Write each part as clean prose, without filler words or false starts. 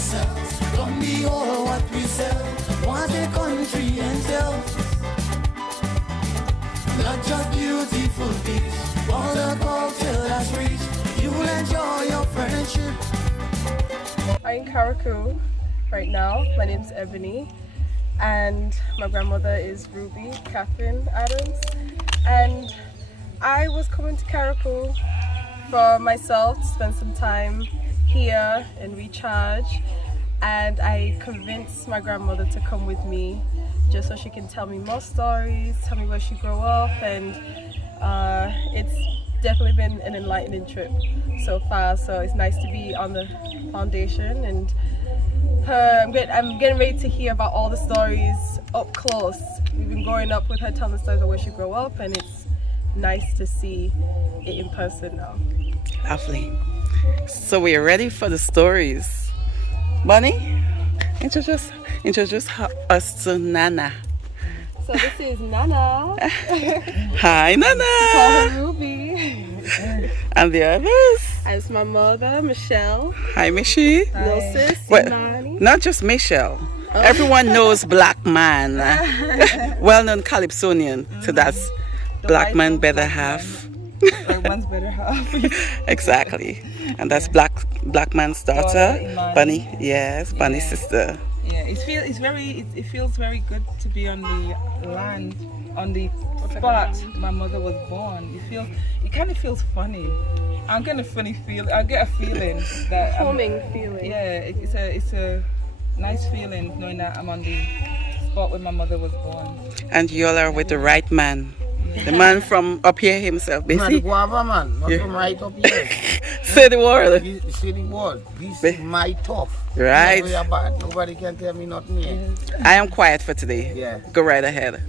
ourselves. Don't be all what we sell. Want a country and tell. Not just beautiful beach, all the culture that's rich. You will enjoy your friendship. I'm in Carriacou right now. My name's Ebony, and my grandmother is Ruby Catherine Adams. And I was coming to Carriacou for myself to spend some time here and recharge. And I convinced my grandmother to come with me just so she can tell me more stories, tell me where she grew up, and it's definitely been an enlightening trip so far. So it's nice to be on the foundation, and I'm getting ready to hear about all the stories up close. We've been growing up with her telling the stories of where she grew up, and it's nice to see it in person now. Lovely. So we're ready for the stories. Bunny, introduce us to Nana. So this is Nana. Hi, Nana. Call her Ruby. And the others? It's my mother, Michelle. Hi, Michi. Little sis, Well, Imani. not just Michelle. Everyone knows Black Man. Well-known Calypsonian. So that's Black Man Better Half. One's better half. Exactly. And that's Black Man's daughter, Imani. Bunny. Yes, Bunny's sister. Yeah, it feels very good to be on the land, on the spot my mother was born. It kind of feels funny. I get a feeling that Homing feeling. Yeah, it's a nice feeling knowing that I'm on the spot where my mother was born. And you all are with the right man. The man from up here himself, Not the basically. guava man, not from right up here. Say the word. Say the word. This is my tough. Right. We are bad. Nobody can tell me nothing here. I am quiet for today. Yeah. Go right ahead.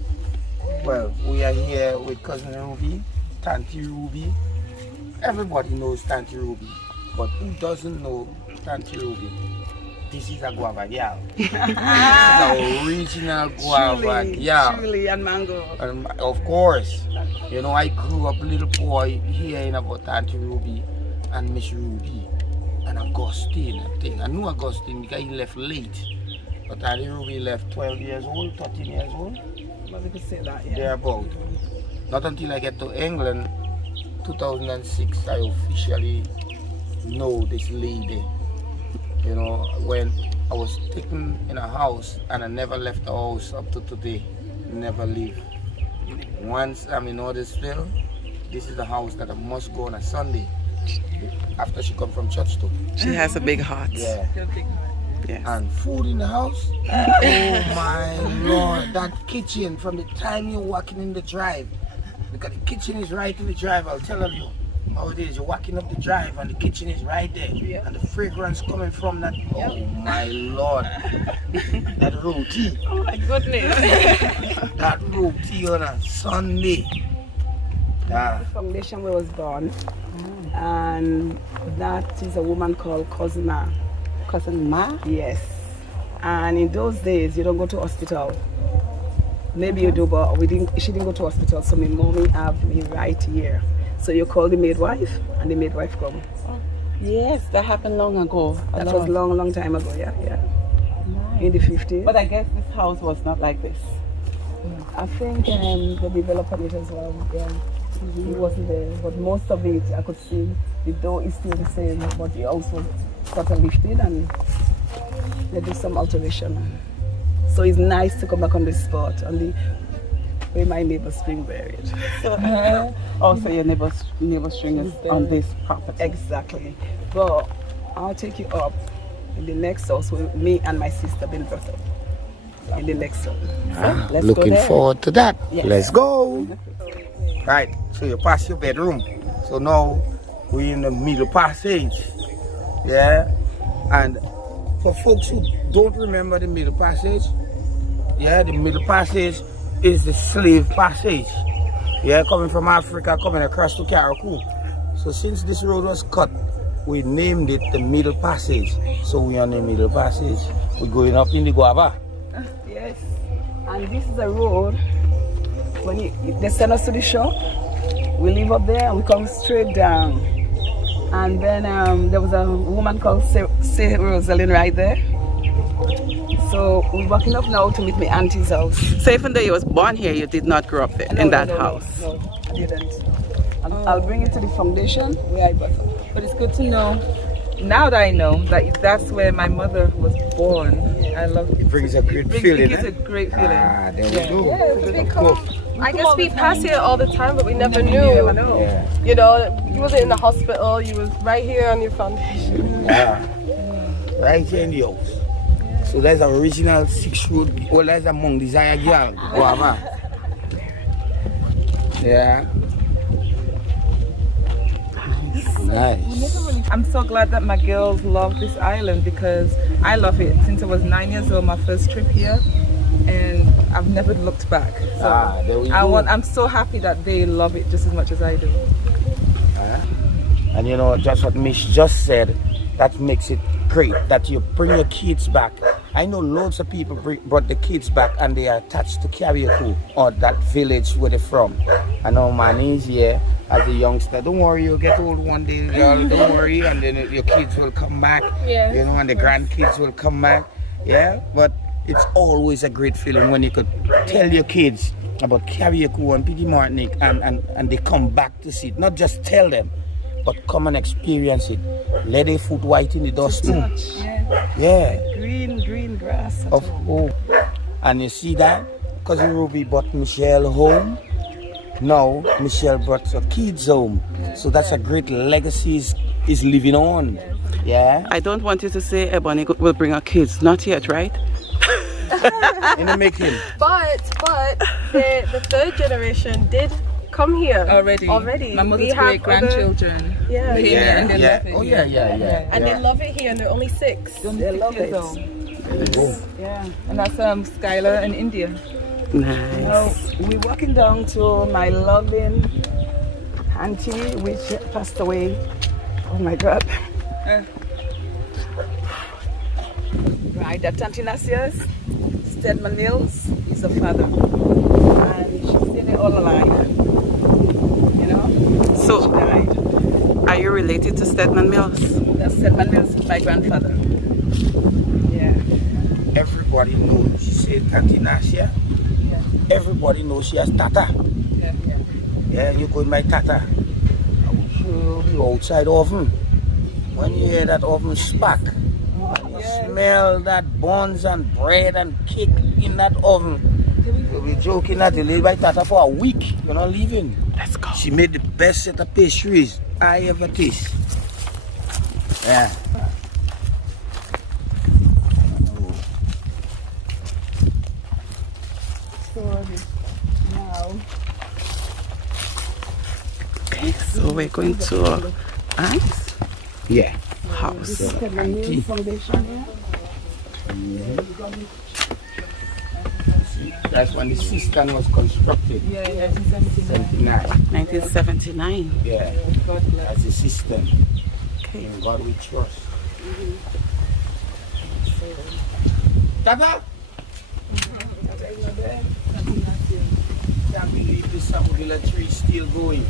Well, we are here with cousin Ruby, Tanti Ruby. Everybody knows Tanti Ruby, but who doesn't know Tanti Ruby? This is a guava gal. This is an original guava gal. Chili and mango. Of course, you know, I grew up a little boy hearing about Auntie Ruby and Miss Ruby and Augustine. I knew Augustine because he left late, but Auntie Ruby left 12 years old, 13 years old. But we could say that, yeah. Thereabout. Not until I get to England, 2006, I officially know this lady. You know, when I was taken in a house and I never left the house up to today, never leave. Once I'm in Huddersfield, this is the house that I must go on a Sunday after she come from church too. She has a big heart. Yeah. Yes. And food in the house. Oh my Lord, that kitchen from the time you're walking in the drive, because the kitchen is right in the drive, I'll tell you. How it is, you're walking up the drive and the kitchen is right there, and the fragrance coming from that. Oh my Lord, that roti. Oh my goodness. That roti on a Sunday. The foundation where I was born, and that is a woman called Cousin Ma. Cousin Ma? Yes. And in those days, you don't go to hospital. Maybe you do, but she didn't go to hospital, so my mommy have me right here. So you call the midwife, and the midwife come. Yes, that happened long ago. That was long time ago, yeah. Nice. In the 50s. But I guess this house was not like this. I think they developed on it as well, yeah. It wasn't there, but most of it, I could see the door is still the same, but the house was sort of lifted and they did some alteration. So it's nice to come back on this spot, on the where my neighbor's being buried. Also, your neighbor's string is on this property. Exactly. But I'll take you up in the next house where me and my sister been brought up. In the next one. So let's Looking go there. forward to that. Yes. Let's go. Right, so you pass your bedroom. So now we're in the middle passage. Yeah, and for folks who don't remember the middle passage, yeah, the middle passage is the slave passage. Yeah, coming from Africa, coming across to Carriacou. So since this road was cut, we named it the middle passage. So we're on the middle passage. We're going up in the guava. Yes, and this is a road. When they send us to the shop, we live up there and we come straight down. And then there was a woman called Say Rosalind right there. So we're walking up now to meet my auntie's house. So even though you was born here, you did not grow up there, in that house? No, I didn't. I'll bring it to the foundation where I got up. But it's good to know, now that I know, that that's where my mother was born. I love it. It brings a great feeling. It gives a great feeling. Ah, there we go. Yeah, I guess we pass here all the time, but we never knew. never know. Yeah. You know, you wasn't in the hospital, you was right here on your foundation. Yeah. Right here in the house. So there's an original 6 road. Oh, there's a Mount Desire girl. Guava. Yeah. Nice. I'm so glad that my girls love this island because I love it since I was 9 years old, my first trip here, and I've never looked back. So there we go. I'm so happy that they love it just as much as I do. And you know, just what Mish just said, that makes it great that you bring your kids back. I know loads of people brought the kids back and they are attached to Carriacou or that village where they're from. I know Manny's here as a youngster. Don't worry, you'll get old one day, girl. Don't worry, and then your kids will come back. Yeah. You know, and the grandkids will come back. Yeah, but it's always a great feeling when you could tell your kids about Carriacou and Petite Martinique and they come back to see it. Not just tell them, but come and experience it. Let their foot white in the dust too. Yeah. Green grass. Of hope. And you see that? Cousin Ruby brought Michelle home. Now Michelle brought her kids home. So that's a great legacy is living on. Yeah. I don't want you to say Ebony will bring her kids. Not yet, right? In the making. But the third generation did come here Already. We My mother's have great grandchildren. Yeah. came here and they love it. Oh yeah. And they love it here, and they're only 6. They love it. Yeah. And that's Skylar in India. Nice. Now, we're walking down to my loving auntie, which passed away. Oh my God. Right, that Auntie Nasia's, Stedman Mills, is the father. And she's been here all her life. You know? So, She died. are you related to Stedman Mills? That's Stedman Mills is my grandfather. Yeah. Everybody knows she said Auntie Nasia. Yeah. Everybody knows she has Tata. Yeah. Yeah, you go in my Tata. I will show you outside oven. When you hear that oven spark, when you smell that buns and bread and cake in that oven, you'll be joking that you live by Tata for a week. You're not leaving. Let's go. She made the best set of pastries I ever taste. Yeah. So now, Okay, so we're going to Aunt's Yeah. house. Stedman Mills Foundation here. That's when the cistern was constructed. Yeah. 79. 1979. Yeah. That's the cistern. Okay. In God we trust. Tata? Can't believe this Samuel tree is still going.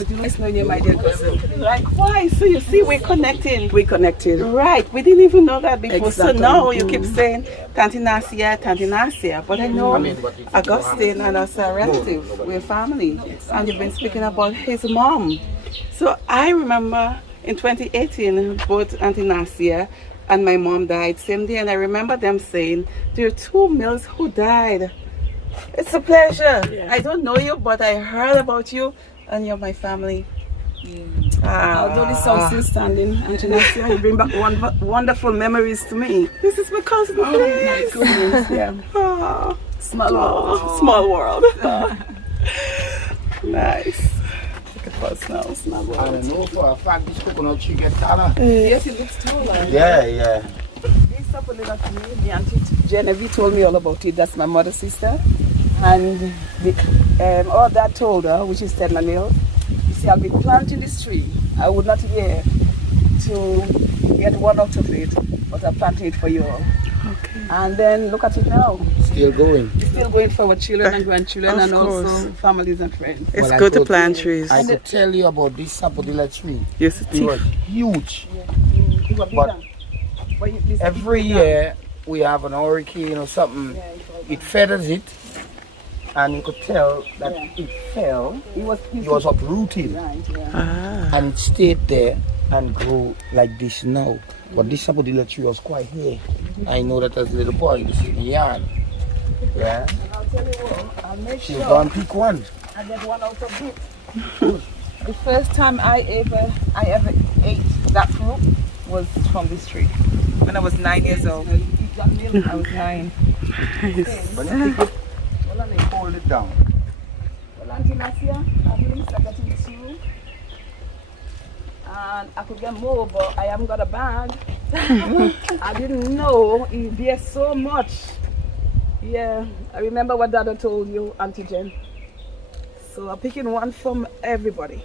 It's not near my dear cousin. Like, why? So you see, we're connecting. We connected. Right, we didn't even know that before. Exactly. So now you keep saying Tanti Nasia. But I know Augustine and us are relatives. We're family. And you've been speaking about his mom. So I remember in 2018, both Auntie Nasia and my mom died same day. And I remember them saying, there are 2 Mills who died. It's a pleasure. Yeah. I don't know you, but I heard about you and you're my family. Although this house is standing, Auntie Nasia, you bring back wonderful memories to me. This is my cousin. Oh my goodness, yeah. Oh, Small world. small world. Nice. Look at us now. Small I world. don't know for a fact this coconut tree gets taller. Yes, it looks taller. Yeah. This up a little to me. The Auntie Genevieve told me all about it. That's my mother's sister. And all that told her, which is Stedman Mills, you see, I've been planting this tree. I would not hear to get one out of it, but I planted it for you all. Okay. And then look at it now. Still going. It's still going for our children and grandchildren Of and also course. families and friends. It's Well, I good to could- plant trees. I could tell you about this sapodilla tree. Yes, It was huge. It was But bigger. But this every bigger. year we have an hurricane or something. Yeah, it was- It feathers it, and you could tell that Yeah. it fell. It It was uprooted, right, yeah. and it stayed there and grew like this now. But this sapodilla tree was quite here. I know that as a little boy, this is the yard. Yeah. And I'll tell you what, I'll make She'll sure go and pick one. I get one out of it. The first time I ever ate that fruit was from this tree. When I was 9 years old. It got me. I was 9. When you pick it, hold it down. Well, Auntie Nasia, at least I got it too. And I could get more, but I haven't got a bag. I didn't know it bears so much. Yeah, I remember what Dada told you, Auntie Jen. So I'm picking one from everybody.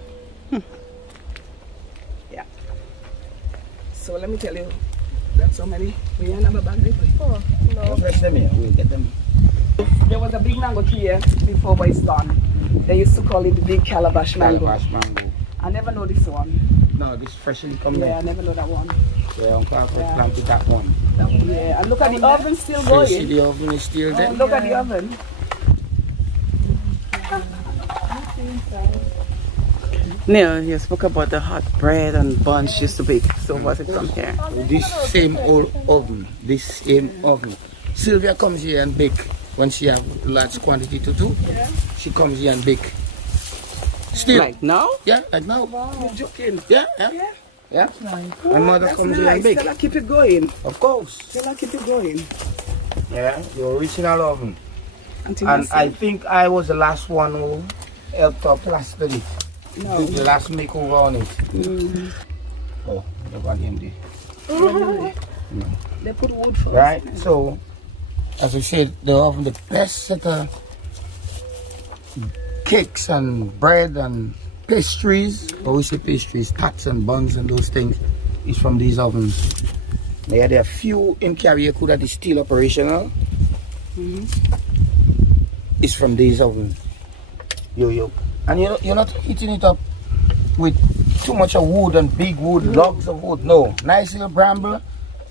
Yeah. So let me tell you, that's so many. We don't have a bag before. No. Press them here. We'll get them. There was a big mango tree here before, but it's gone. They used to call it the big calabash mango. Calabash mango. I never know this one. No, this freshly come Yeah, I there. never know that one. Yeah, Uncle Alfred Yeah. planted that one. Yeah, and look at the oven still So you see going. the oven is still there. Look at the oven. Neil, you spoke about the hot bread and buns used to bake. So was it from here? This same old oven, this same oven. Sylvia comes here and bake when she have large quantity to do. She comes here and bake. Still, Like now? yeah, like now. You're joking. Yeah, yeah, yeah. My mother That's comes here and nice. bake. Tell her keep it going. Of course. Tell her keep it going. Yeah, the original oven. Until And you I see. think I was the last one who helped her plaster it. No. Did the last makeover on it. Oh, look at him there. They put wood first. Right? So, as we said, the oven, the best set of cakes and bread and pastries, or we say pastries, tarts and buns and those things, is from these ovens. Yeah, there are few in Carriacou that is still operational. It's from these ovens. And you're not heating it up with too much of wood and big wood, logs of wood. No, nice little bramble.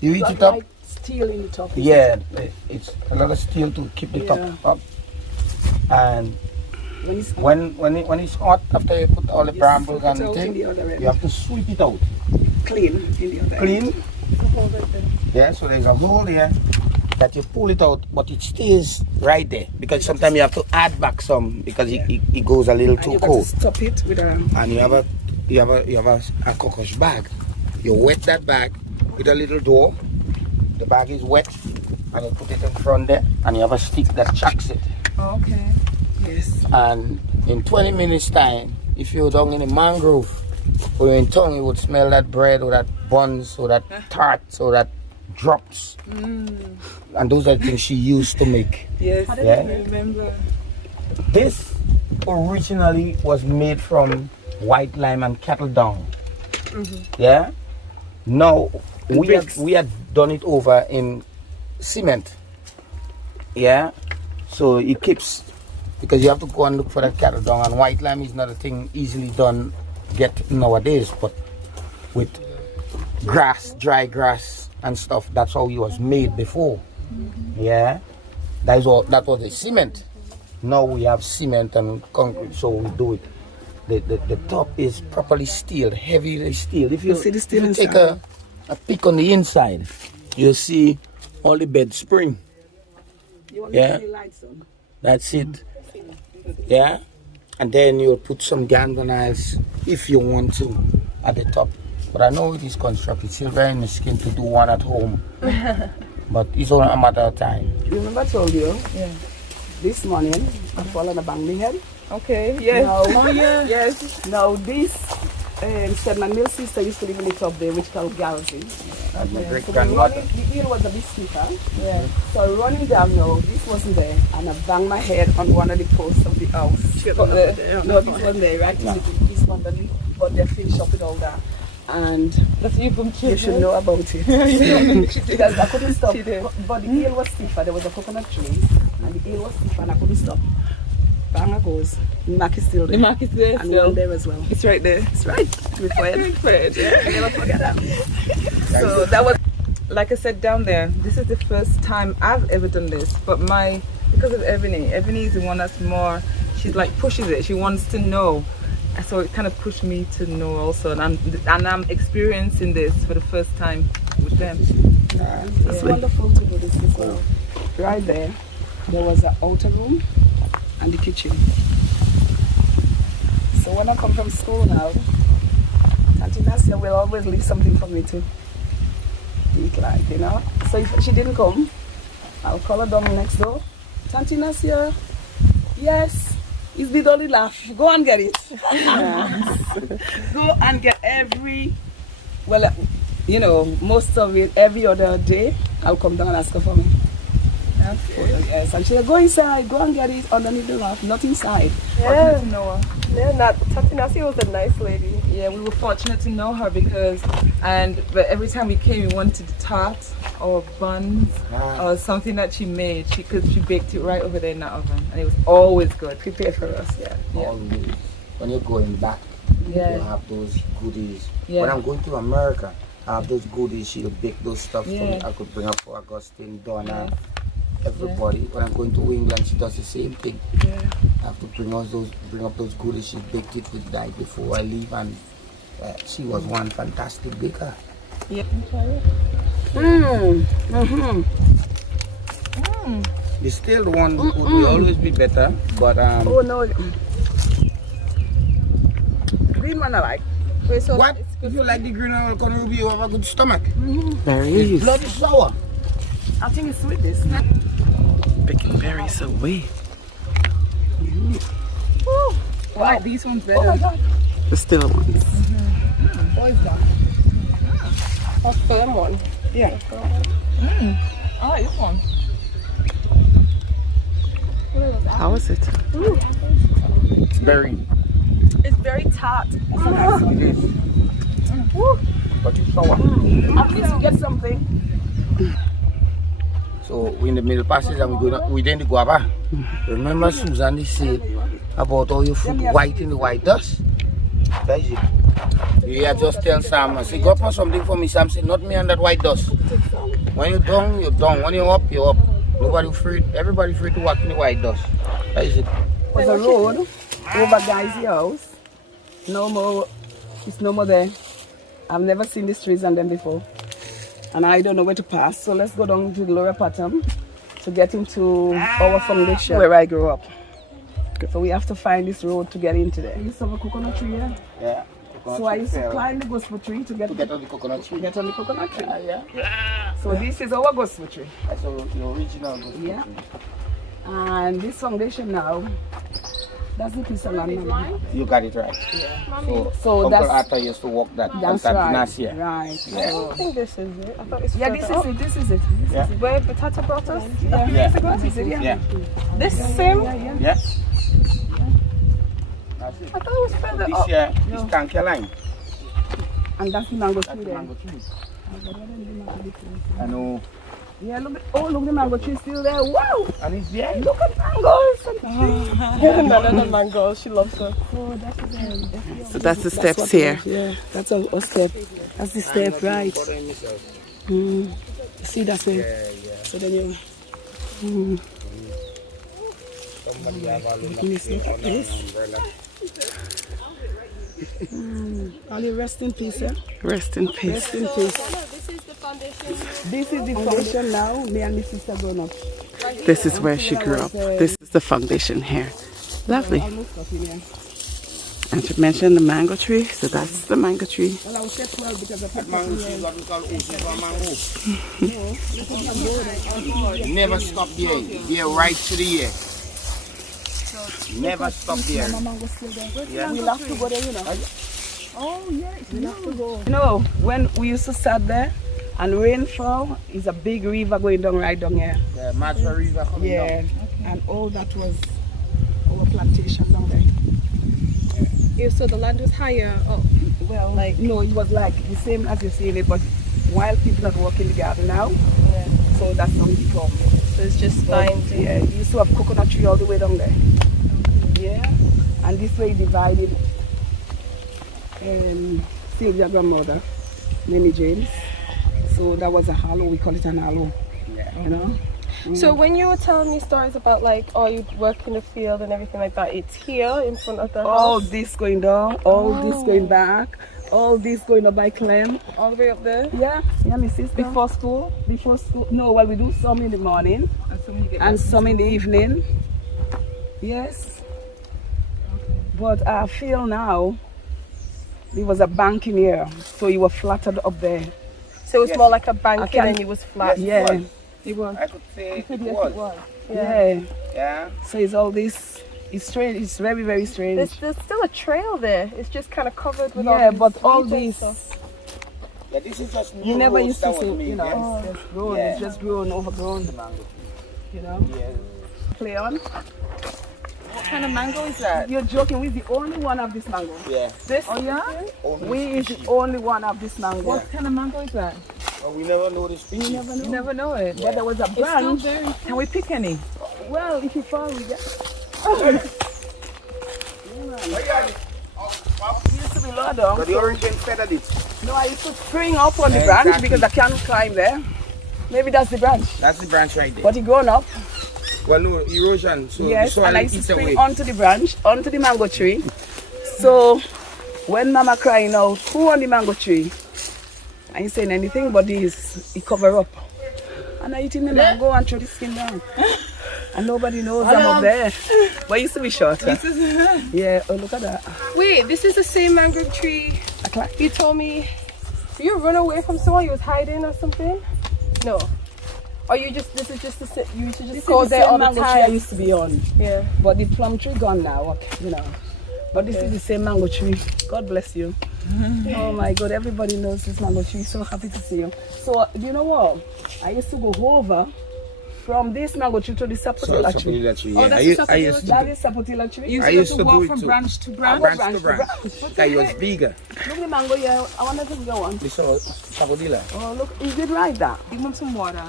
You heat Got it up. like steel in the top. isn't Yeah, it? it's a lot of steel to keep the Yeah. top up. And When it's when it's hot, after you put all the You brambles sweep and it out in thing, the other end. you have to sweep it out. clean in the other end. Clean. Yeah, so there's a hole there that you pull it out, but it stays right there because sometimes you have to add back some because it goes a little And too you got cold. to stop it with a. And you have a cockroach bag. You wet that bag with a little door. The bag is wet, and you put it in front there, and you have a stick that chucks it. Okay. Yes. And in 20 minutes time, if you're down in a mangrove or you're in town, you would smell that bread or that buns or that tarts or that drops. And those are the things she used to make. Yes. Yeah. I remember. This originally was made from white lime and cattle dung. Yeah. Now we had done it over in cement. Yeah. So it keeps, because you have to go and look for that cattle dung, and white lime is not a thing easily done get nowadays, but with grass, dry grass and stuff, that's how it was made before. Yeah. That was the cement. Now we have cement and concrete, so we do it. The top is properly steeled, heavily steeled. If you see the steel take inside. a peek on the inside, you'll see all the bed spring. You want Yeah. the lights on? That's it. Yeah. And then you'll put some galvanized if you want to at the top. But I know it is constructed. It's still very in the skin to do one at home. But it's only a matter of time. Remember I told you? Yeah. This morning I fall on a bang my head. Okay. Yes. No. Oh yeah. Yes. Now this said my mill sister used to live in the top there, which called Galsy. That's my great So grandmother. the hill was a bit steeper. Yeah. So running down now, this wasn't there, and I banged my head on one of the posts of the house. No, this wasn't there, right? No. This underneath, but they finished up with all that. and That's you from you should know about it. Because I couldn't stop. But the eel was stiffer. There was a coconut tree, and the eel was stiffer, and I couldn't stop. Bang goes. The mark is still there. The mark is there And still. one there as well. It's right there. It's right. Fred, yeah. Never forget that. So that was, like I said down there, this is the first time I've ever done this. But because of Ebony is the one that's more, she's like pushes it. She wants to know. So it kind of pushed me to know also. And I'm experiencing this for the first time with them. It's wonderful to do this as well. Right there was an outer room and the kitchen. So when I come from school now, Auntie Nasia will always leave something for me to eat, like, you know. So if she didn't come, I'll call her down next door. Auntie Nasia, yes, it's the dolly laugh. Go and get it. Go and get most of it every other day. I'll come down and ask her for me. Okay. Yes, and she'll go inside, go and get it underneath the roof, not inside. Yeah. Tati Nasia was a nice lady. Yeah, we were fortunate to know her but every time we came, we wanted tarts or buns or something that she made. She baked it right over there in the oven, and it was always good. Prepared for us, yeah. Always. When you're going back, you have those goodies. Yeah. When I'm going to America, I have those goodies. She'll bake those stuff for me. I could bring up for Augustine, Donna, everybody. When I'm going to England, she does the same thing. Yeah. I have to bring up those goodies. She baked it the night before I leave, and she was one fantastic baker. Yeah. The still one would always be better, but oh no. Green one I like. what? If you like the green one, can you have a good stomach? Berries. Blood is sour. I think it's sweet this. Picking berries away. Wow, these ones better. Oh my God. The still ones. A firm one. Yeah. I like this one. How is it? It's very. It's very tart. It is. But it's sour. At least you get something. So we're in the middle passage and we in the guava. Remember Susan they said about all your food white in the white dust? That is it. Yeah, just tell Sam, I say, go for something for me. Sam said, not me and that white dust. When you're down, you're down. When you're up, you're up. Everybody free to walk in the white dust. That is it. There's a road over Guy's house. No more, it's no more there. I've never seen these trees and them before. And I don't know where to pass. So let's go down to the lower bottom to get into our foundation where I grew up. So we have to find this road to get into there. I used to have a coconut tree here. Yeah. So I used to climb the gospel tree to get on the coconut tree. Get on the coconut tree. Yeah. So this is our gospel tree. That's the original gospel tree. And this foundation now, that's the piece of land. You got it right. Yeah. So that's Uncle Atta used to walk that. That's right. Right. I don't think this is it. I thought it's Yeah, this is it. This is it. Yeah. where Petite brought us. Yeah. This is it. Yeah. This same. Yeah. That's it. I thought it was further This up. here is Tankia line. And that's the mango That's tree the there. mango tree. I know. Yeah, look, look, the mango tree still there. Wow! And it's there. Look at mangoes! Another mango. She loves her. Oh, that's So that's the steps here. Yeah, that's a step. That's the step, right? You see, that's where. Yeah. So then you. Somebody have a Look at this. umbrella. All you rest in peace, yeah? Rest in peace. Rest in peace. This is the foundation. This is the foundation now. Me and my sister grown up. This is where she grew up. This is the foundation here. Lovely. Almost nothing, yeah. And she mentioned the mango tree, so that's the mango tree. Well, I would say 12 because I put Mango tree is what we call mango. Never stop there. They're right to the air. Never stop there. Yeah. We'll have to go there, you know. Oh, yeah, we'll have to go. You know, when we used to sit there and rainfall, is a big river going down right down here. The Matra River coming down. And all that was our plantation down there. Yeah, so the land was higher up. Well, like? No, it was like the same as you're seeing it, but while people not working the garden now, Yeah. so that's how it become. So it's just vines. Yeah, you used to have coconut tree all the way down there. Yeah, and this way divided Sylvia grandmother, Mimi James. So that was a hollow, we call it an hollow. Yeah. You know? So when you were telling me stories about like, oh, you work in the field and everything like that, it's here in front of the All house? this going down, all this going back, all this going up by Clem. All the way up there? Yeah, my sister. Before school? Before school. No, well, we do some in the morning And some in the evening. Yes. But I feel now there was a bank in here, so you were flattered up there. So it was more like a bank can- and it was flat. Yeah. It was. I could say it Yes, was. it was. Yeah. Yeah. So it's all this. It's strange. It's very, very strange. There's still a trail there. It's just kind of covered with all Yeah, these but all weeds and these, stuff. Yeah, this is just new you never roads used to that was see, made, you know, yeah? it's just grown. Yeah. It's just grown, overgrown. You know. Yeah. Play on. What kind of mango is that? You're joking. We're the only one of this mango. Yeah. This. Oh yeah? Only We is the only one of this mango. What kind of mango is that? But we never know this You species. never know. You never know it. But there was a It's still branch. very. Can we pick any? Well, if you fall, we get. It used to be low down. But the hurricane feathered it. No, I used to spring up on the Yeah, branch exactly. because I can't climb there. Maybe that's the branch. That's the branch right there. But it grown up. Well, no, erosion. So Yes, the soil and I used to eats spring away. onto the branch, onto the mango tree. So when Mama crying out, who on the mango tree? I ain't saying anything, but he cover up. And I eating the mango and throw the skin down. And nobody knows I'm up there. But it used to be shorter. Yeah, oh look at that. Wait, this is the same mango tree you told me. Did you run away from someone? You was hiding or something? No. Or you just, this is just the, you should just This go is the there same all the mango tree I time. used to be on. Yeah. But the plum tree gone now, you know. But this is the same mango tree. God bless you. Oh my God, everybody knows this mango tree. So happy to see you. So, do you know what? I used to go over from this mango tree to the sapotilla tree. Sapotilla. Oh, Yeah. that's I used the to do That it. is sapotilla tree. You I used used to to walk do it from too. branch to branch. Branch to branch. That was bigger. Look the mango here. I want to go on. This was sapotilla. Oh, look, is it right that? Give them some water.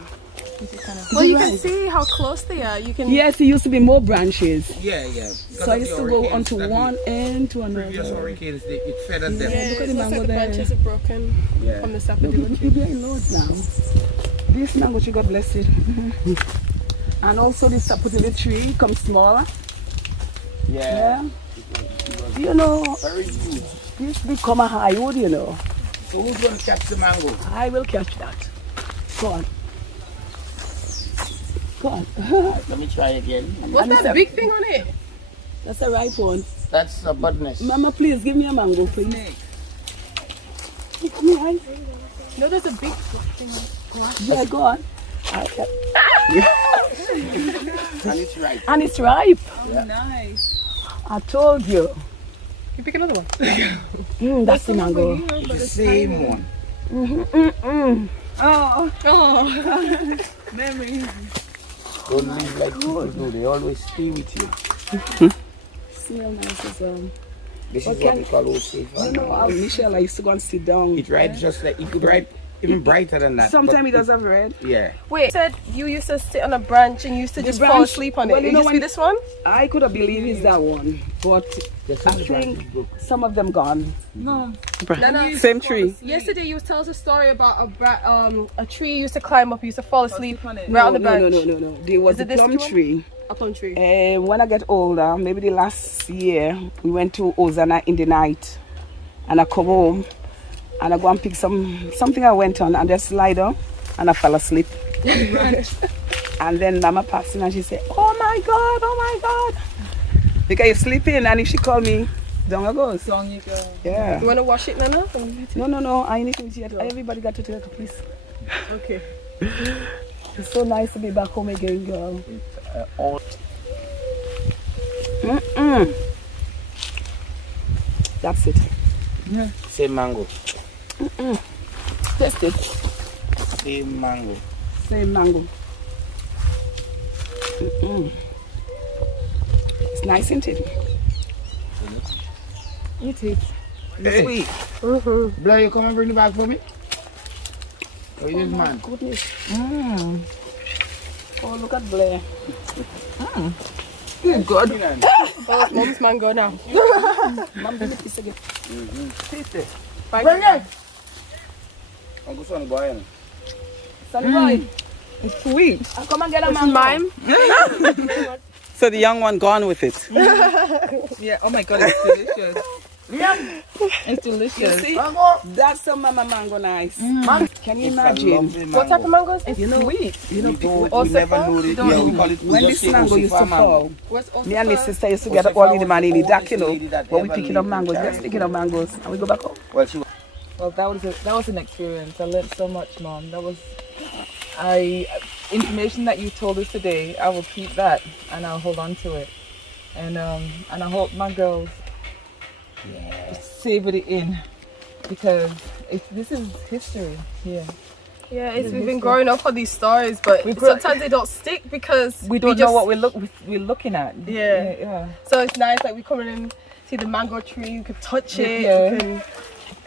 Well, you can see how close they are. You can. Yes, it used to be more branches. Yeah, yeah. So I used to go onto one end to Previous another. hurricanes, it feathered them. Yeah, look at it the looks like mango the there. branches are broken Yeah. from the Look, sapodilla tree. it bear loads now. This mango tree, God bless it. And also this sapotilla tree comes smaller. Yeah. Yeah. You know, Very huge. this become a high wood, you know. So who's going to catch the mango? I will catch that. Go on. Go on. Let me try again. What's that big thing on it? That's a ripe one. That's a budness. Mama, please give me a mango, please. Give me ripe. No, there's a big thing on it. Yeah, go on. And it's right. And it's ripe. Oh, nice. I told you. You pick another one. That's the mango. It's the same one. Oh, Oh. memories. Don't live like people do. They always stay with you. See how nice it's This is Okay. what we call Osage. You know, Michelle, I used to go and sit down. It rides just like, it could ride even brighter than that. Sometimes but it does have red. Yeah. Wait, you said you used to sit on a branch and you used to The just fall branch- asleep on well, it. you It know used to be when- this one? I could have believed it's that one, but Just I the branch think is broke. some of them gone. No. No. Same tree. Yesterday you tell us a story about a tree you used to climb up, you used to fall asleep asleep on it. right on the No, branch. no. There was Is a it this plum one? tree. A plum tree. When I get older, maybe the last year, we went to Ozana in the night, and I come home, and I go and pick something I went on, and just lie down, and I fell asleep. And then Mama passed in, and she said, "Oh my God!" Because you're sleeping, and if she called me, down I go. So, Song you go. yeah. You want to wash it, Nana? No. I ain't eating yet. Everybody got to take a piece. Okay. It's so nice to be back home again, girl. That's it. Same mango. Taste it. Same mango. Same mango. It's nice, isn't it? Eat it. Hey. Sweet. Blair, you come and bring the bag for me? Oh, yes, man. Goodness. Mm. Oh, look at Blair. Good. Oh, mom's mango now. Mom, give me this again. Taste it. Bring it! Uncle Sonny boy. Sonny boy, It's sweet. I'll come and get a This is mango. mine. So the young one gone with it. Yeah, oh my god, it's delicious. Yeah. It's delicious. See? Mango! That's some mama mango nice. Can you It's a imagine? lovely What type of mangoes? You know, Sweet. you know, We people, don't, we never Osifa? know it. don't Yeah, we know. call it. we When just this say mango used to Osifa mango. fall, What's me and my Osifa? sister used to get up Osifa early in the morning in the was dark, you the know, lady that when we ever picking up lived in mangoes, just Carriacou. picking up mangoes, and we go back home. Well, she was Well, that was an experience. I learned so much, Mom. Information that you told us today. I will keep that and I'll hold on to it. And I hope my girls savor it in because this is history. Yeah. Yeah, we've been growing up on these stories, but sometimes they don't stick because We don't know what we're looking at. Yeah. Yeah. So it's nice, like we come in and see the mango tree, you can touch it, Yeah. you can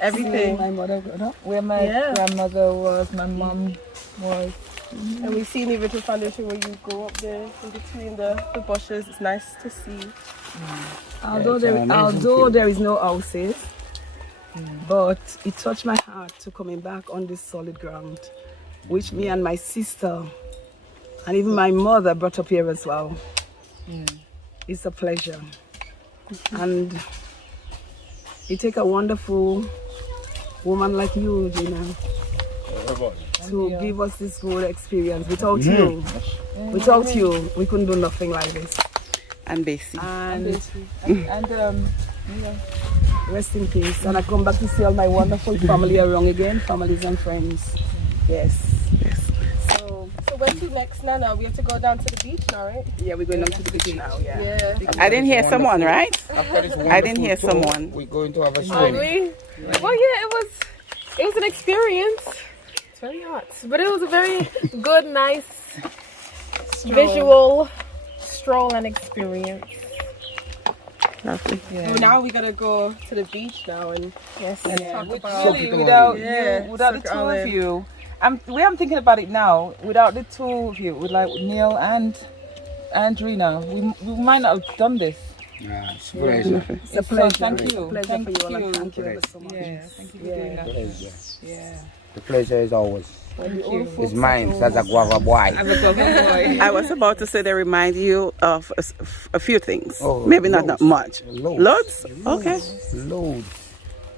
everything. My mother, where my Yeah. grandmother was, my mom was. And we've seen the original foundation where you go up there in between the bushes. It's nice to see. Although it's an amazing although feeling. there is no houses, but it touched my heart to coming back on this solid ground, which me and my sister and even my mother brought up here as well. It's a pleasure, and it takes a wonderful woman like you, Gina, to give us this good experience. Without you, we couldn't do nothing like this. And Basie. And rest in peace. And I come back to see all my wonderful family around again, families and friends. Yes. So where to next, Nana? We have to go down to the beach now, right? Yeah, we're going down to the beach now. Yeah. I didn't hear someone, right? After this I didn't hear wonderful tour, someone. We're going to have a Oh, swim. really? Well, yeah, it was an experience. It's very hot, but it was a very good, nice, visual stroll and experience. Lovely. So now we gotta go to the beach now and talk about Really, without the Cirque two Island. of you, I'm thinking about it now. Without the two of you, with like Neil and Rena, we might not have done this. Yeah, it's a pleasure. It's a pleasure. Thank you. Pleasure Thank for you all, and you. thank you ever so much. Yeah, thank you for doing that. Pleasure. Yeah. The pleasure is ours. Thank you. It's mine as a guava boy. I'm a boy. I was about to say they remind you of a few things. Oh, Maybe not loads. much. Loads. Loads? Okay. Loads.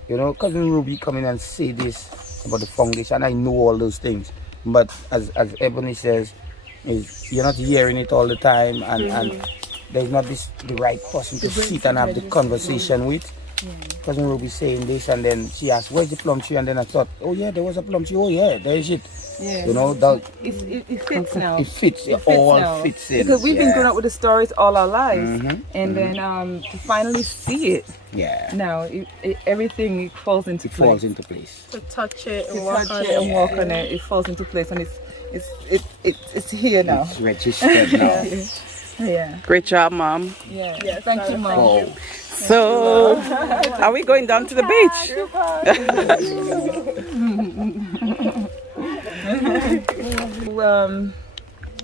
You know, Cousin Ruby come in and say this about the foundation. I know all those things. But as Ebony says, is you're not hearing it all the time and there's not the right person to sit and have the conversation with. Cousin Ruby saying this and then she asked, where's the plum tree? And then I thought, oh yeah, there was a plum tree. Oh yeah, there is it. Yeah. You know, that It fits now. it fits. It fits all now. fits in. Because we've been Yeah. growing up with the stories all our lives, and then to finally see it Yeah. now, everything falls into It place. falls into place. to touch it To and walk touch on it and walk on it, it falls into place, and it's here now. It's registered now. Yeah, Great job, Mom. yeah. Yes, Thank you, Mom. Oh, So, are we going down to the beach?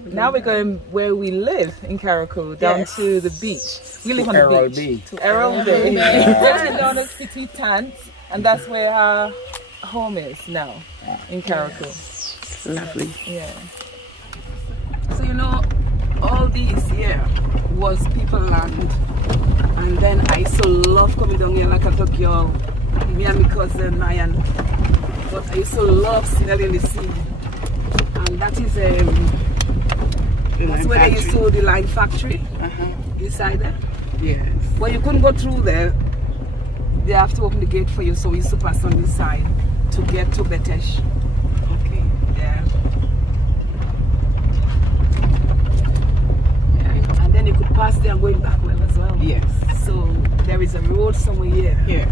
Now we're going where we live in Carriacou, down to the beach. We live on the Errol beach. Bay. To Errol Bay. It's known as Petite, and that's where our home is now, in Carriacou. Lovely. Yeah. So you know, all these here was people land, and then I used to love coming down here like a little girl. Me and my cousin Mayan, but I used to love smelling the sea, and that is that's where they used to do the line factory inside there. Yes. But you couldn't go through there. They have to open the gate for you, so we used to pass on this side to get to Betesh. Okay. Yeah. And then you could pass there going back well as well. Yes. So there is a road somewhere here, Here.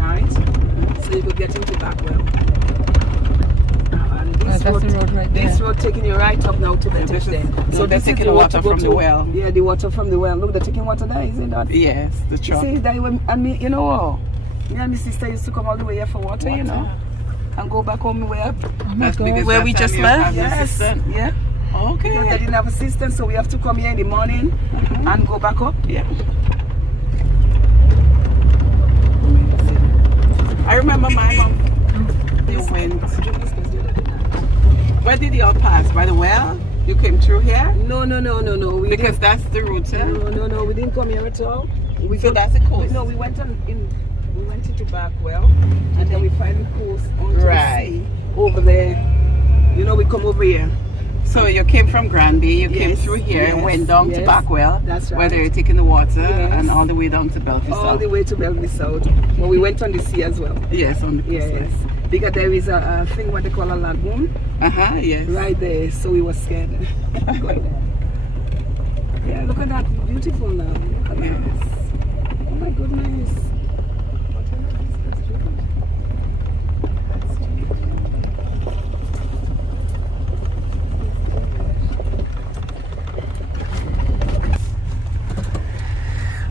right? So you could get into Backwell. And this that's the road right there. This road taking you right up now to Betesh then. So they're this is taking the water road to go from the to- well. Yeah, the water from the well. Look, they're taking water there, isn't that? Yes, the You truck. see, that I mean, you know what? Me and my sister used to come all the way here for water, you know, and go back home where Where we just left? yes, yeah. Okay. Because they didn't have assistance, so we have to come here in the morning and go back up. Yeah. I remember my mom. They went. Where did y'all pass? By the well? You came through here? No. Because that's the route. Eh? No, we didn't come here at all. So that's the coast. No, we went into Barkwell, and then we find the coast onto the sea over there. You know, we come over here. So you came from Granby, you came through here, went down to Backwell, that's right. where they were taking the water, and all the way down to Bellevue All South. the way to Bellevue South. Well, we went on the sea as well. Yes, on the coast. Yes. Because there is a thing what they call a lagoon Yes. right there, so we were scared. Yeah, look at that, beautiful now. Look at that. Oh my goodness.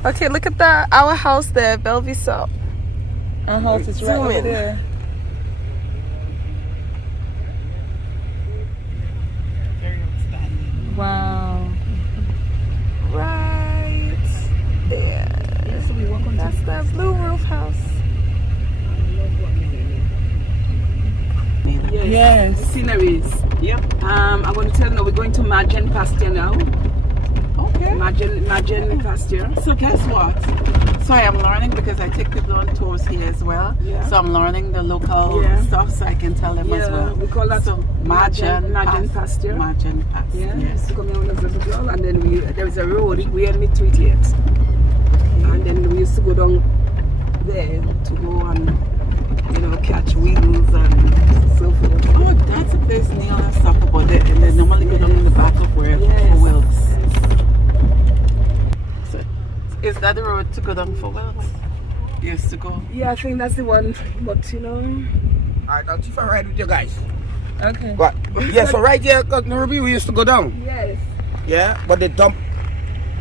Okay, look at that. Our house there, Bellevue South. Our house is right over there. Wow. Right there. Yes, we walk on That's the blue roof house. Yes. The sceneries. Yep. I'm going to tell you now, we're going to Margin Pasture now. Okay. Margin Pasture. So guess what? So I am learning because I take people on tours here as well. Yeah. So I'm learning the local stuff so I can tell them as well. We call that Margin Pasture. Margin Pasture. Yeah. Yes. So come here when I was a little girl, and then there is a road. We hadn't been to it yet. And then we used to go down there to go and catch wheels and so forth. Oh, that's a place near on stop about there. And they normally go down in the back of where for Wilkes. So, is that the road to go down for Wilkes? Used to go. Yeah, I think that's the one. But Alright, I'll see if I ride with you guys. Okay. But yeah, so right here, Ruby, we used to go down. yes. Yeah, but they dump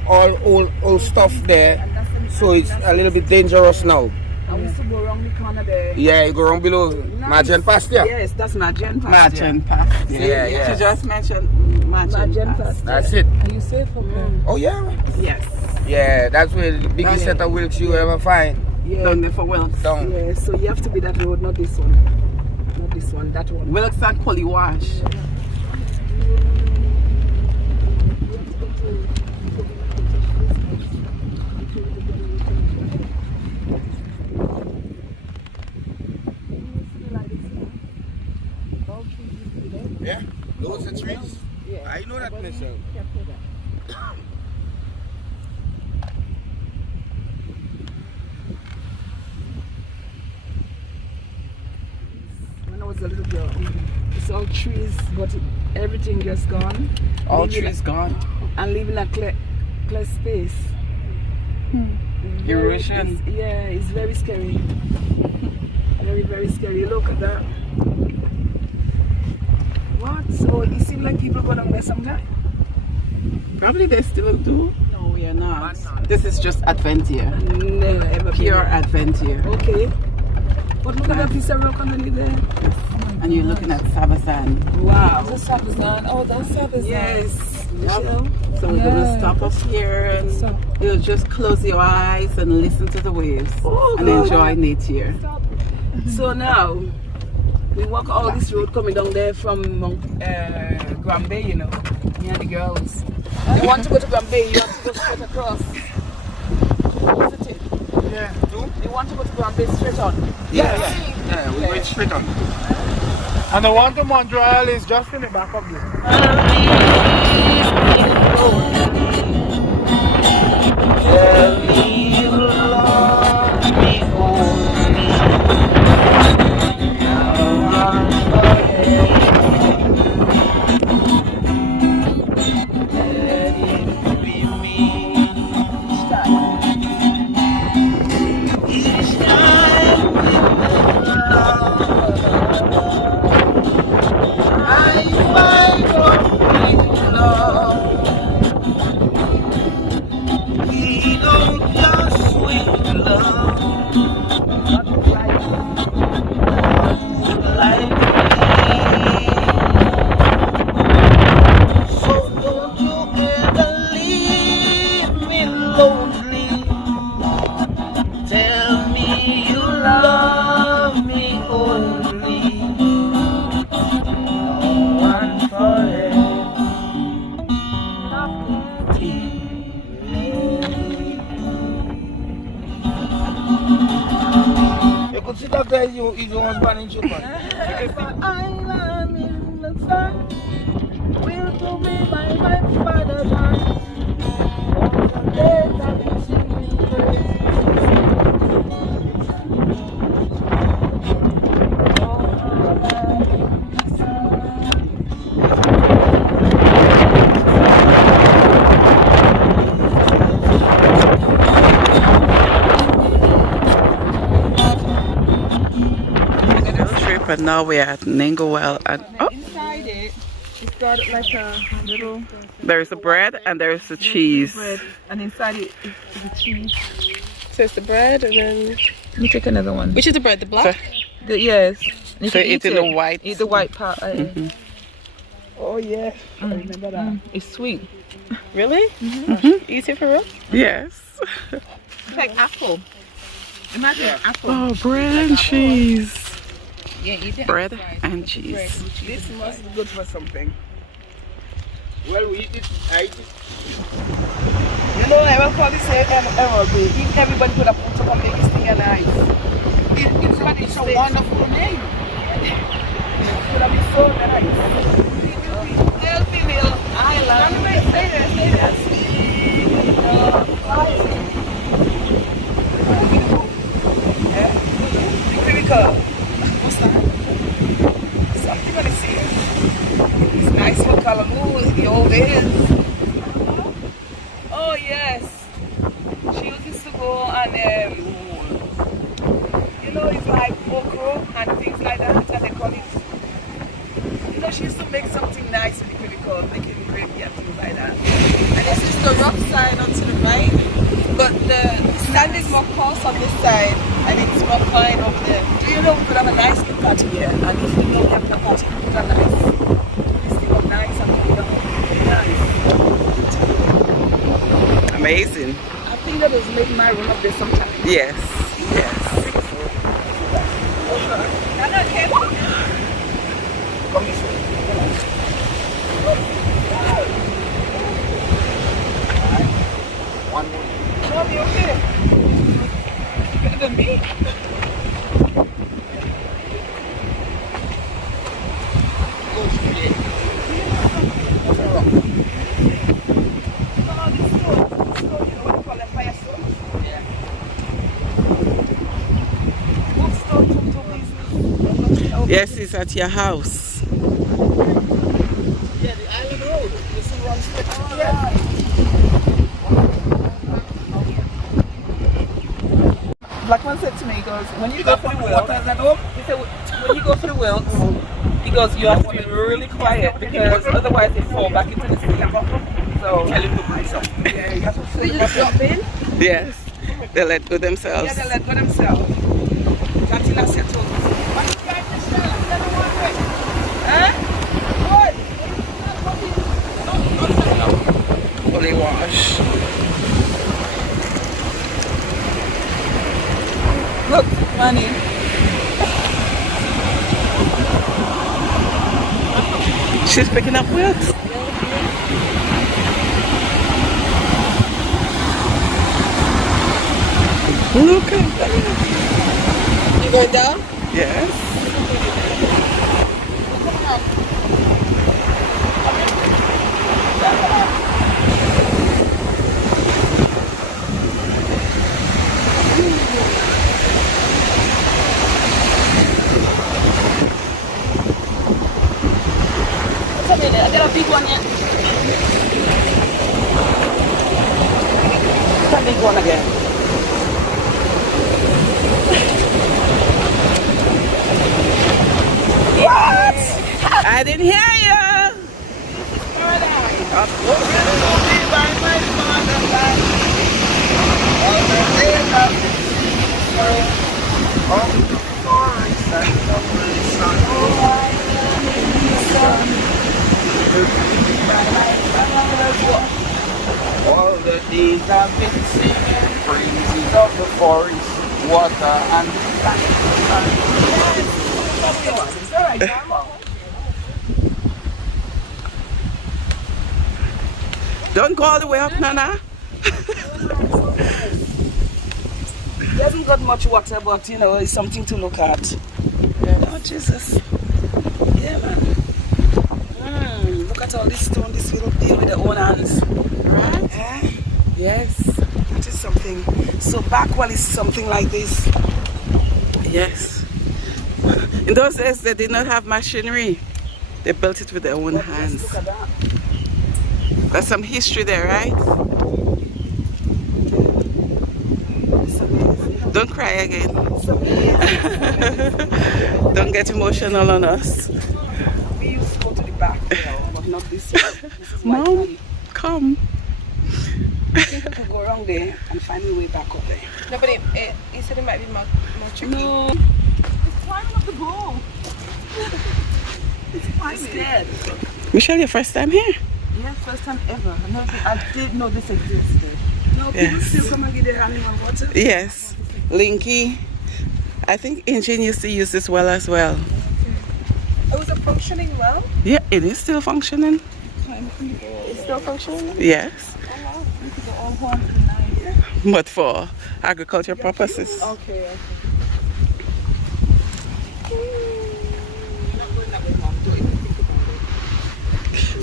all old stuff there, so it's a little bit dangerous now. I used to go around the corner there. Yeah, you go around below Margin Pasture. Yes, that's Margin Pasture. Margin Pasture. Yeah. She just mentioned Margin Pasture. That's it. Are you safe up there? Oh yeah. Yes. Yeah, that's where the biggest set of Wilkes you ever find. Yeah. Down there for Wilkes. Down. Yeah, so you have to be that road, not this one. Not this one, that one. Wilkes and Polly Wash. Yeah, loads of trees. Yeah. I know that place. When I was a little girl, it's all trees, but everything just gone. All Leaving trees gone. And leaving a clear space. Erosion. It's very scary. Very, very scary. Look at that. What? So it seems like people go down there sometime? Probably they still do. No, we are not. This is just adventure. Never ever. Pure adventure. Okay. But look at that piece of rock underneath there. And you're looking at Sabazan. Wow. Is this Sabazan? Oh, that's Sabazan. Yes. Yep. So we're gonna stop up here and you'll just close your eyes and listen to the waves and enjoy nature. So now we walk all this road coming down there from Grand Bay, me and the girls. They want to go to Grand Bay, you have to go straight across. Isn't it? Yeah. They want to go to Grand Bay straight on. Yeah, we went straight on. And the one to Montreal is just in the back of there. lonely. No one forever. You could sit up there, you don't husband in Japan. Island in the sun will to be by my father's heart. All the days that we sing in praise. But now we're at Ningowell and oh, Inside it, it's got like a little there's the bread and there's the cheese. bread, and inside it is the cheese. So it's the bread and then... Let me take another one. Which is the bread? The black? Yes. You So can eat in the white. Eat the white part. Oh yeah, I remember that. It's sweet. Really? Eat it for real? Yes. It's like apple. Imagine apple. Oh, bread and cheese. Yeah, eat it. Bread and cheese. This must be good for something. Well, we eat it, I eat it. You know, I will call this Errol Bay. If everybody could have put up and make this thing nice. It's a wonderful name. It could have been so nice. Healthy little island. Stay there, stay there. The critical. What's that? Something on the sea. It's nice for Carriacou, the old days. Oh yes. She used to go and you know, it's like okra and things like that, and they call it. You know, she used to make something nice with the critical, making gravy and things like that. And this is the rough side onto the right, but the sand is more coarse on this side, and it's more fine over there. Do you know we could have a nice little party here? And if we don't have a party, we could have nice. This thing up nice and put it down. Nice. Amazing. I think that was maybe my run up there sometime. Yes. Yes. I'm not careful. Come this way. One more. No, be okay. Better than me. Go straight. No, this stone, you know what you call them, fire stone? Yeah. Wood stone to these. Yes, it's at your house. Yeah, the island road. This one runs straight to the Blackman said to me, he goes, when you go for the wilt, he said, when you go for the wilt, he goes, you have to be really quiet because otherwise they fall back into the sea. So, Did you just drop in? Yes. They let go themselves. yeah, they let go themselves. That's in a settle. Huh? What? Fully wash. Look, money. She's picking up wilts. Look at that. You going down? Yes. What's a minute? I got a big one yet. It's a big one again. What? I didn't hear you. All the days I've been singing praises of the forest, water and land. Don't go all the way up, Nana. He hasn't got much water, but you know, it's something to look at. Oh, Jesus. Yeah, man. Look at all this stone, this little thing with their own hands. Right? Yes, that is something. So back when it's something like this. Yes. In those days, they did not have machinery. They built it with their own hands. Look at that. There's some history there, right? Don't cry again. Don't get emotional on us. We used to go to the back, but not this way. This is Mom, come. I think we could go around there and find a way back up there. No, but he said it might be more tricky. No. It's climbing up the bowl. It's scared. Michelle, your first time here? Yeah, first time ever. I didn't know this existed. No, people Yes. still come and get their animal water. Yes. Linky. I think Engine used to use this well as well. It was a functioning well? Yeah, it is still functioning. It's still functioning? Yes. We could go all home tonight. But for agriculture purposes. Okay.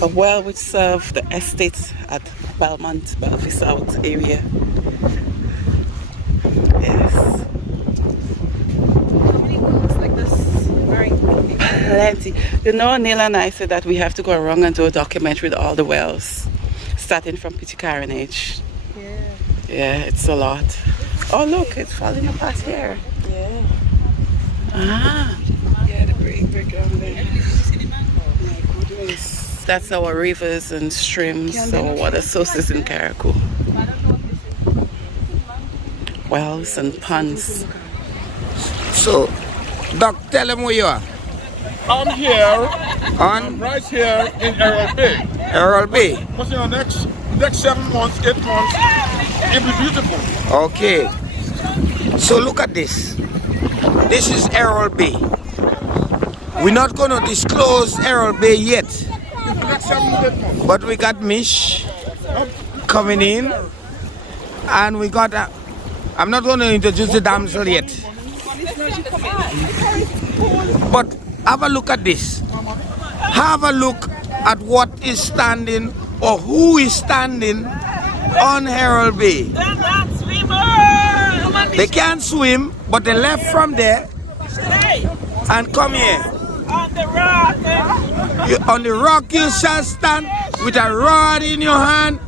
A well which served the estate at Belmont, Belfast South area. Yes. How many wells like this are in Plenty. You know, Neil and I said that we have to go around and do a documentary with all the wells, starting from Petite Carriacou. Yeah. Yeah, it's a lot. Oh, look, it's falling apart here. Yeah. Ah, Yeah, the breakdown there. My goodness. that's our rivers and streams, our water sources in Carriacou. Wells and ponds. So, Doc, tell them where you are. I'm here, On right here in Errol Bay. Errol Bay. But you know, next 7 months, 8 months, it'll be beautiful. Okay. So look at this. This is Errol Bay. We're not going to disclose Errol Bay yet. It's the next 7 to 8 months. But we got Mish coming in. And we got I'm not going to introduce the damsel yet. But have a look at this. Have a look at what is standing or who is standing on Errol Bay. They can't swim, but they left from there and come here. On the rock you shall stand with a rod in your hand.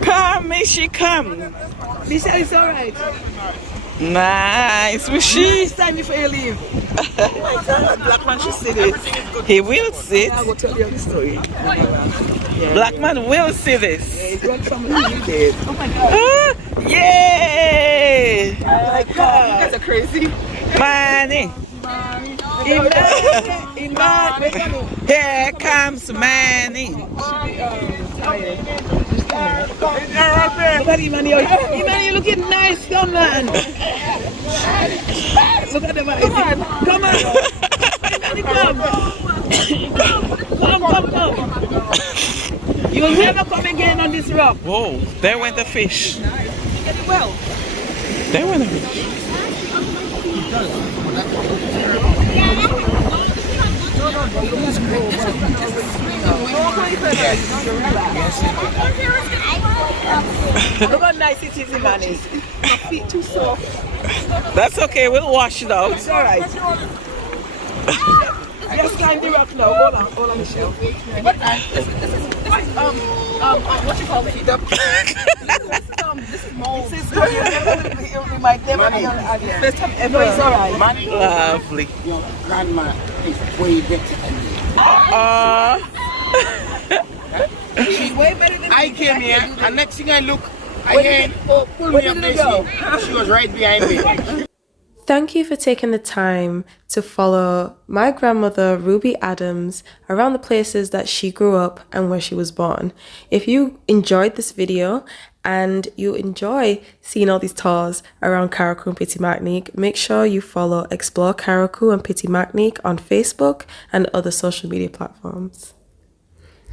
Come, may she come. Michelle, it's alright. Nice, will she? It's time before you leave. Black man should see this. He will sit. I will tell you the story. Black man will see this. It's one family you did. Oh my God. Ah, yay! Oh my God. You guys are crazy. Money. Here comes money. Look at Emmanuel. Emmanuel looking nice, come on. Look at the man. Come on. Come. You will never come again on this rock. Whoa, there went the fish. Get it well. There went the fish. Look how nice it is, Emmanuel. My feet too soft. That's okay, we'll wash it out. It's alright. Just climb the rock now. Hold on, Michelle. This is what you call it? This is mold. This is good. We might never be on the first time ever. It's alright. Lovely. Your grandma is way better than you. She's way better than I came here, and next thing I look, I heard, pull me up there. She was right behind me. Thank you for taking the time to follow my grandmother Ruby Adams around the places that she grew up and where she was born. If you enjoyed this video and you enjoy seeing all these tours around Carriacou and Petite Martinique, make sure you follow Explore Carriacou and Petite Martinique on Facebook and other social media platforms.